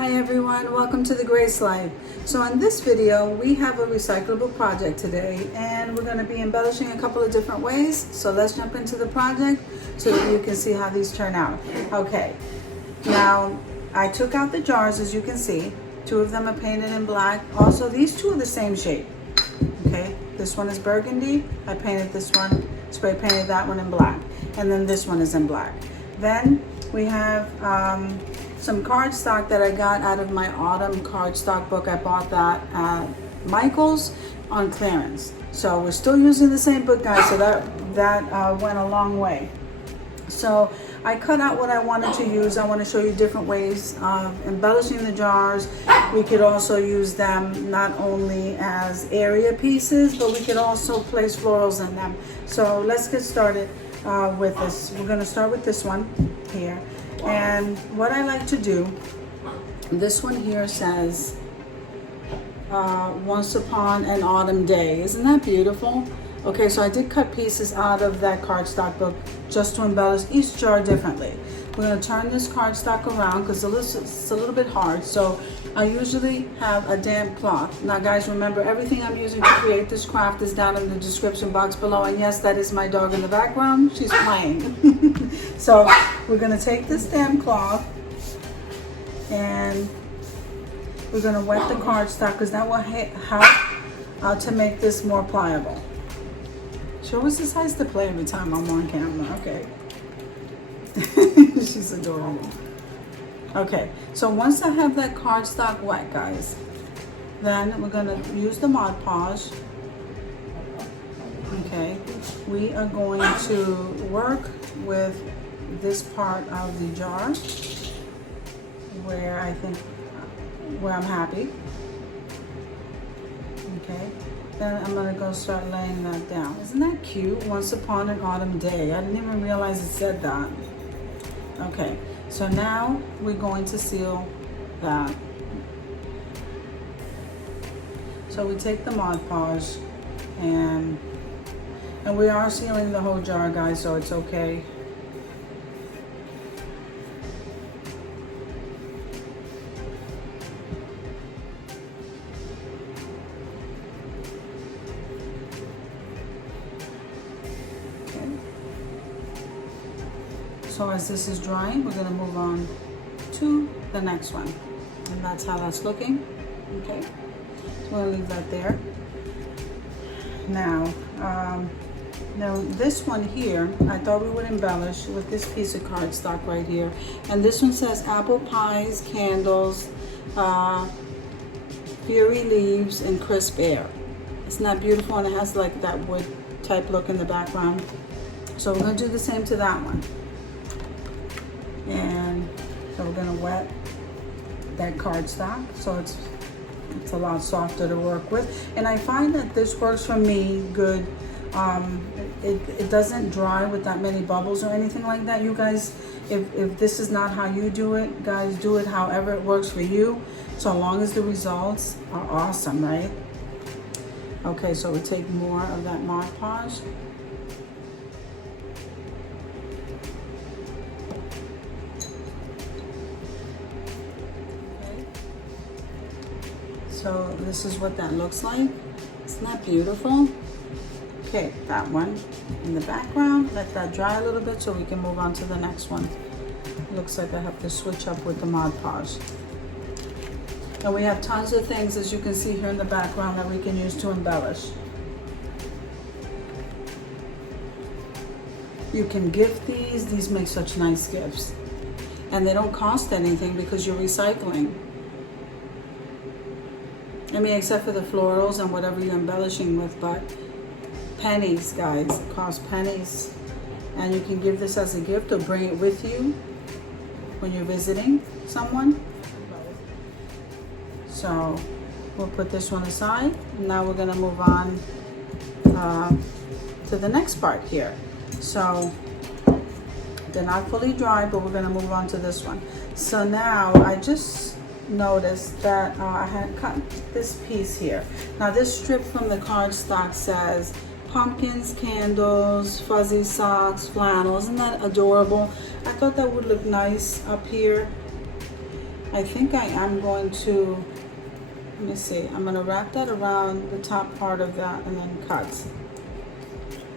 Hi everyone, welcome to the Grace Life. So in this video, we have a recyclable project today and we're going to be embellishing a couple of different ways. So let's jump into the project so that you can see how these turn out. Okay, now I took out the jars as you can see. Two of them are painted in black. Also, these two are the same shape. Okay, this one is burgundy. I painted this one, spray painted that one in black. And then this one is in black. Then we have some cardstock that I got out of my autumn cardstock book. I bought that at Michael's on clearance. So we're still using the same book, guys, so that went a long way. So I cut out what I wanted to use. I want to show you different ways of embellishing the jars. We could also use them not only as area pieces, but we could also place florals in them. So let's get started with this. We're going to start with this one here. And what I like to do, this one here says, once upon an autumn day. Isn't that beautiful? Okay, so I did cut pieces out of that cardstock book just to embellish each jar differently. We're going to turn this cardstock around because it's a little bit hard. So I usually have a damp cloth. Now guys, remember everything I'm using to create this craft is down in the description box below. And yes, that is my dog in the background. She's playing. So we're going to take this damp cloth and we're going to wet the cardstock because that will help to make this more pliable. She always decides to play every time I'm on camera. Okay. She's adorable. Okay, so once I have that cardstock wet, guys, then we're gonna use the Mod Podge. Okay, we are going to work with this part of the jar where I'm happy. Okay. Then I'm gonna go start laying that down. Isn't that cute? Once upon an autumn day. I didn't even realize it said that. Okay, so now we're going to seal that. So we take the Mod Podge and we are sealing the whole jar, guys, so it's okay. So as this is drying, we're going to move on to the next one. And that's how that's looking. Okay, so we'll leave that there. Now this one here, I thought we would embellish with this piece of cardstock right here. And this one says apple pies, candles, fiery leaves, and crisp air. Isn't that beautiful? And it has like that wood type look in the background. So we're going to do the same to that one. And so we're going to wet that cardstock so it's a lot softer to work with. And I find that this works for me good. It doesn't dry with that many bubbles or anything like that. You guys, if this is not how you do it, guys, do it however it works for you, so long as the results are awesome, right? Okay, so we take more of that Mod Podge. So this is what that looks like. Isn't that beautiful? Okay, that one in the background. Let that dry a little bit so we can move on to the next one. Looks like I have to switch up with the Mod Podge. And we have tons of things, as you can see here in the background, that we can use to embellish. You can gift these. These make such nice gifts. And they don't cost anything because you're recycling. I mean, except for the florals and whatever you're embellishing with, but pennies, guys. It costs pennies. And you can give this as a gift or bring it with you when you're visiting someone. So we'll put this one aside. Now we're going to move on to the next part here. So they're not fully dry, but we're going to move on to this one. So now I just noticed that I had cut this piece here. Now this strip from the cardstock says pumpkins, candles, fuzzy socks, flannel. Isn't that adorable? I thought that would look nice up here. I think I am going to, let me see, I'm going to wrap that around the top part of that and then cut.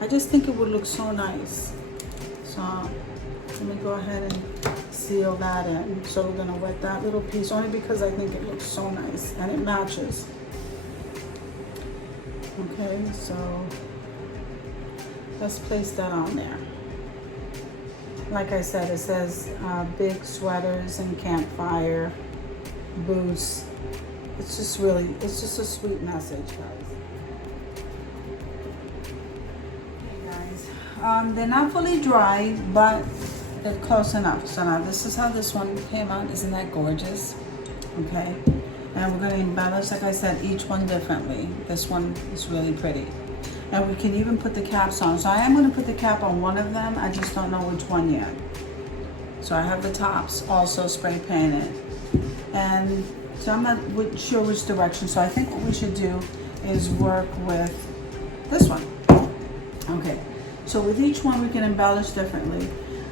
I just think it would look so nice. So let me go ahead and seal that in. So we're going to wet that little piece only because I think it looks so nice and it matches. Okay, so let's place that on there. Like I said, it says big sweaters and campfire boots. It's just a sweet message, guys. Okay, guys, they're not fully dry, but they're close enough. So now this is how this one came out. Isn't that gorgeous? Okay, and we're going to embellish, like I said, each one differently. This one is really pretty. And we can even put the caps on. So I am going to put the cap on one of them. I just don't know which one yet. So I have the tops also spray painted. And so I'm not sure which direction. So I think what we should do is work with this one. Okay. So with each one we can embellish differently.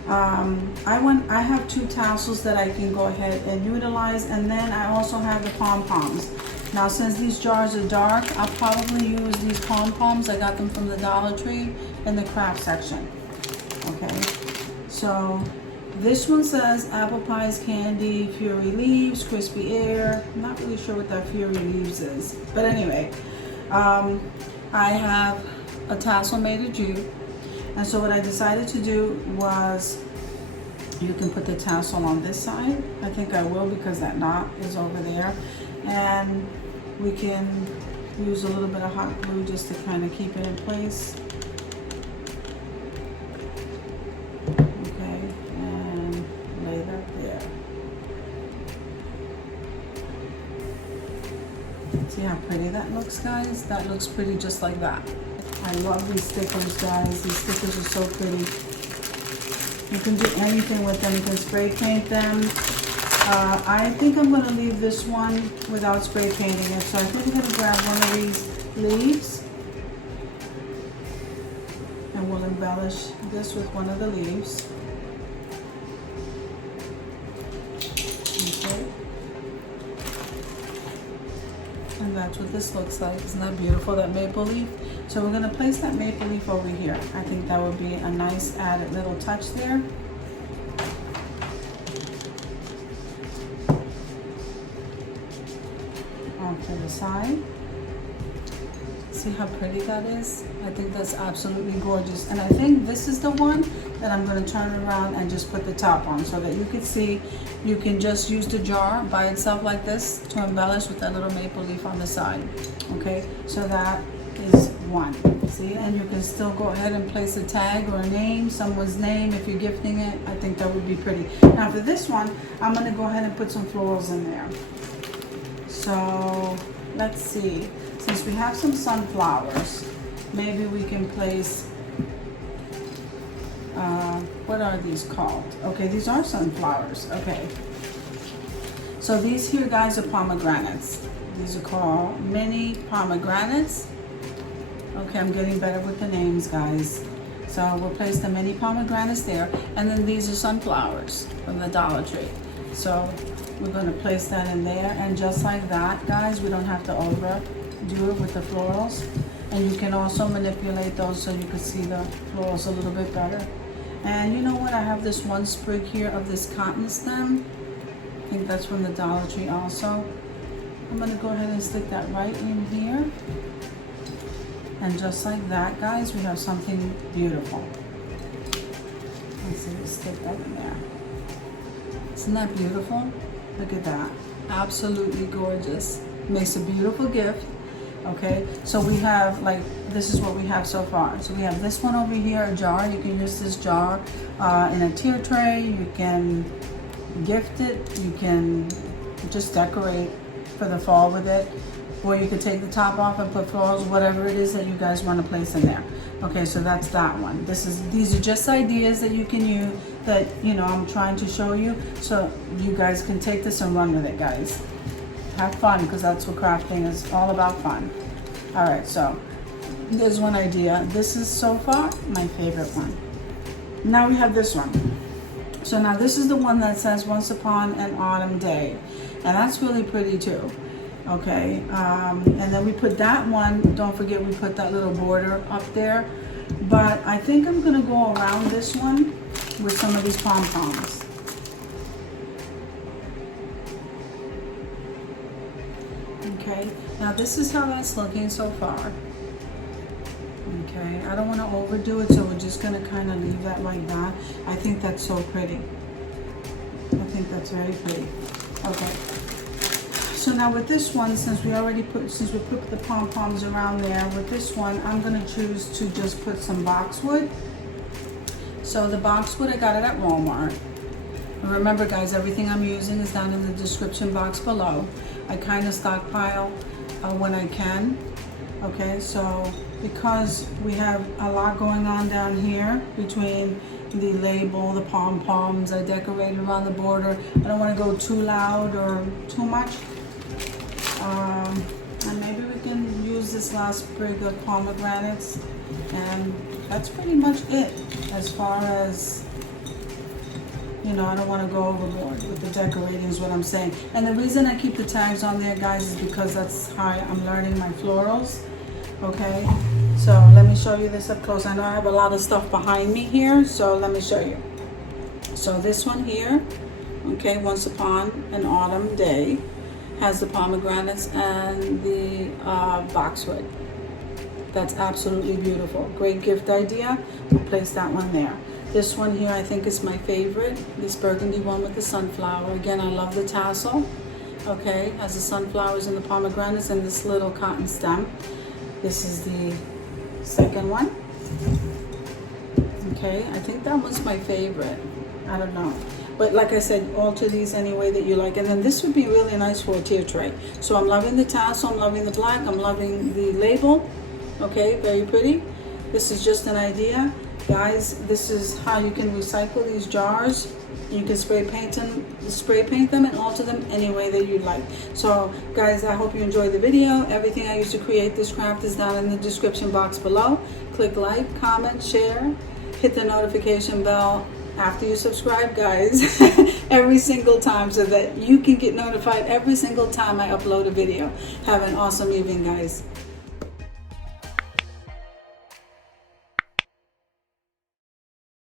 I have 2 tassels that I can go ahead and utilize. And then I also have the pom-poms. Now, since these jars are dark, I'll probably use these pom-poms. I got them from the Dollar Tree in the craft section. Okay, so this one says apple pies, candy, fury leaves, crispy air. I'm not really sure what that fury leaves is. But anyway, I have a tassel made of jute. And so what I decided to do was, you can put the tassel on this side. I think I will because that knot is over there. And we can use a little bit of hot glue just to kind of keep it in place. Okay, and lay that there. See how pretty that looks, guys? That looks pretty just like that. I love these stickers, guys. These stickers are so pretty. You can do anything with them. You can spray paint them. I think I'm going to leave this one without spray painting it. So I think I'm going to grab one of these leaves. And we'll embellish this with one of the leaves. Okay. And that's what this looks like. Isn't that beautiful, that maple leaf? So we're going to place that maple leaf over here. I think that would be a nice added little touch there. To the side. See how pretty that is? I think that's absolutely gorgeous. And I think this is the one that I'm going to turn around and just put the top on so that you can see. You can just use the jar by itself like this to embellish with that little maple leaf on the side. Okay, so that is one. See, and you can still go ahead and place a tag or a name, someone's name if you're gifting it. I think that would be pretty. Now for this one, I'm going to go ahead and put some florals in there. So let's see, since we have some sunflowers, maybe we can place, what are these called? Okay, these are sunflowers. Okay, so these here, guys, are pomegranates. These are called mini pomegranates. Okay, I'm getting better with the names, guys. So we'll place the mini pomegranates there, and then these are sunflowers from the Dollar Tree. So we're going to place that in there, and just like that, guys, we don't have to overdo it with the florals. And you can also manipulate those so you can see the florals a little bit better. And you know what? I have this one sprig here of this cotton stem. I think that's from the Dollar Tree also. I'm going to go ahead and stick that right in here. And just like that, guys, we have something beautiful. Let's see, let's stick that in there. Isn't that beautiful? Look at that. Absolutely gorgeous. Makes a beautiful gift. Okay, so we have, like, this is what we have so far. So we have this one over here, a jar. You can use this jar in a tier tray. You can gift it. You can just decorate for the fall with it. Or you could take the top off and put florals, whatever it is that you guys want to place in there. Okay, so that's that one. These are just ideas that you can use, that, you know, I'm trying to show you. So you guys can take this and run with it, guys. Have fun, because that's what crafting is all about, fun. All right, so there's one idea. This is so far my favorite one. Now we have this one. So now this is the one that says Once Upon an Autumn Day, and that's really pretty too. Okay, and then we put that one, don't forget we put that little border up there, but I think I'm gonna go around this one with some of these pom-poms. Okay, now this is how that's looking so far. Okay, I don't want to overdo it, so we're just going to kind of leave that like that. I think that's so pretty. I think that's very pretty. Okay. So now with this one, since we put the pom-poms around there, with this one, I'm going to choose to just put some boxwood. So the boxwood, I got it at Walmart. And remember guys, everything I'm using is down in the description box below. I kind of stockpile when I can. Okay, so because we have a lot going on down here between the label, the pom-poms, I decorated around the border. I don't want to go too loud or too much. And maybe we can use this last sprig of pomegranates, and that's pretty much it as far as, you know, I don't want to go overboard with the decorating is what I'm saying. And the reason I keep the tags on there, guys, is because that's how I'm learning my florals. Okay, so let me show you this up close. I know I have a lot of stuff behind me here, so let me show you. So this one here, okay, Once Upon an Autumn Day, has the pomegranates and the boxwood. That's absolutely beautiful. Great gift idea. We'll place that one there. This one here I think is my favorite, this burgundy one with the sunflower. Again, I love the tassel. Okay, has the sunflowers and the pomegranates and this little cotton stem. This is the second one. Okay, I think that one's my favorite. I don't know. But like I said, alter these any way that you like. And then this would be really nice for a tier tray. So I'm loving the tassel, I'm loving the black, I'm loving the label. Okay, very pretty. This is just an idea. Guys, this is how you can recycle these jars. You can spray paint them and alter them any way that you like. So guys, I hope you enjoyed the video. Everything I used to create this craft is down in the description box below. Click like, comment, share, hit the notification bell after you subscribe, guys, every single time, so that you can get notified every single time I upload a video. Have an awesome evening, guys.